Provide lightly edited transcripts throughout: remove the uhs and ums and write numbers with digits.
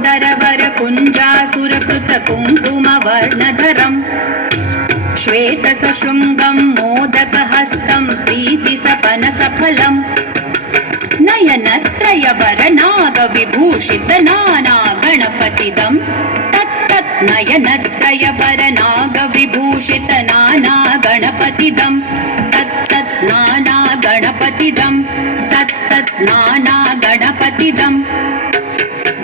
लम्बोदरवर कुञ्जासुरकृत कुङ्कुमवर्णधरम् श्वेतसशृङ्गं मोदकहस्तं प्रीतिसपनसफलम् नयनत्रयवरनागविभूषितनानागणपतिदं तत्तत् नयनत्रयवरनागविभूषितनानागणपतिदं तत्तत् नानागणपतिदं तत्तत् नानागणपतिदं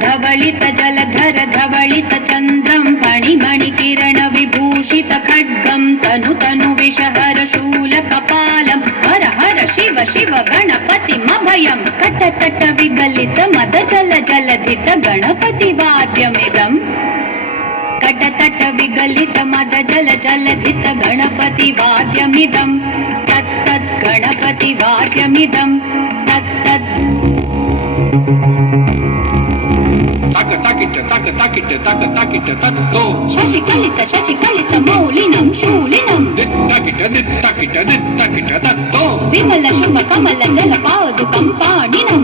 धवलित जलधर धवलित चन्द्रं फणिमणिकिरण विभूषित खड्गं तनु तनु विषहर शूलकपालं हर हर शिव शिव गणपतिमभयं कट तट विगलित मद जल जलधित गणपति वाद्यमिदं कट तट विगलित मद जल जलधित गणपति वाद्यमिदं तत्तत् गणपति वाद्यमिदं तत्तत् शशिकलित मौलिनं शूलिनं विमल शुभ कमल जल पादुकं पाणिनं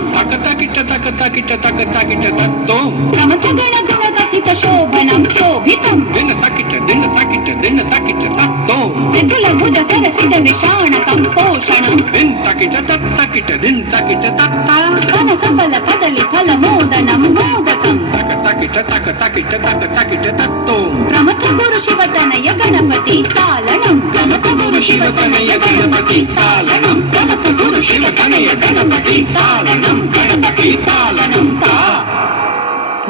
प्रमथ गण गुण कथित शोभनं शोभितं मृदुल भुज सरसिज विषाणकं पोषणं ಘನ ಸಫಲ ಕದಲಿ ಫಲ ಮೋದನಂ ಮೋದಕಂ ಪ್ರಮಥ ಗುರು ಶಿವತನಯ ಗಣಪತಿ ತಾಲಣಂ ಪ್ರಮಥ ಗುರು ಶಿವತನಯ ಗಣಪತಿ ತಾಲಣಂ ಪ್ರಮಥ ಗುರು ಶಿವತನಯ ಗಣಪತಿ ತಾಲಣಂ ಗಣಪತಿ ತಾಲಣಂ ತಾ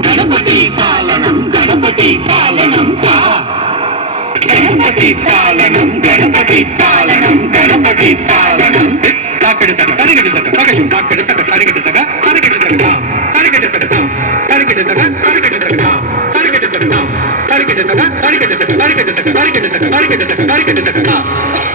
ಗಣಪತಿ ತಾಲಣಂ ಗಣಪತಿ ತಾಲಣಂ ತಾ ಗಣಪತಿ ತಾಲಣಂ ಗಣಪತಿ ತಾಲಣಂ ಗಣಪತಿ ತಾಲಣಂ Target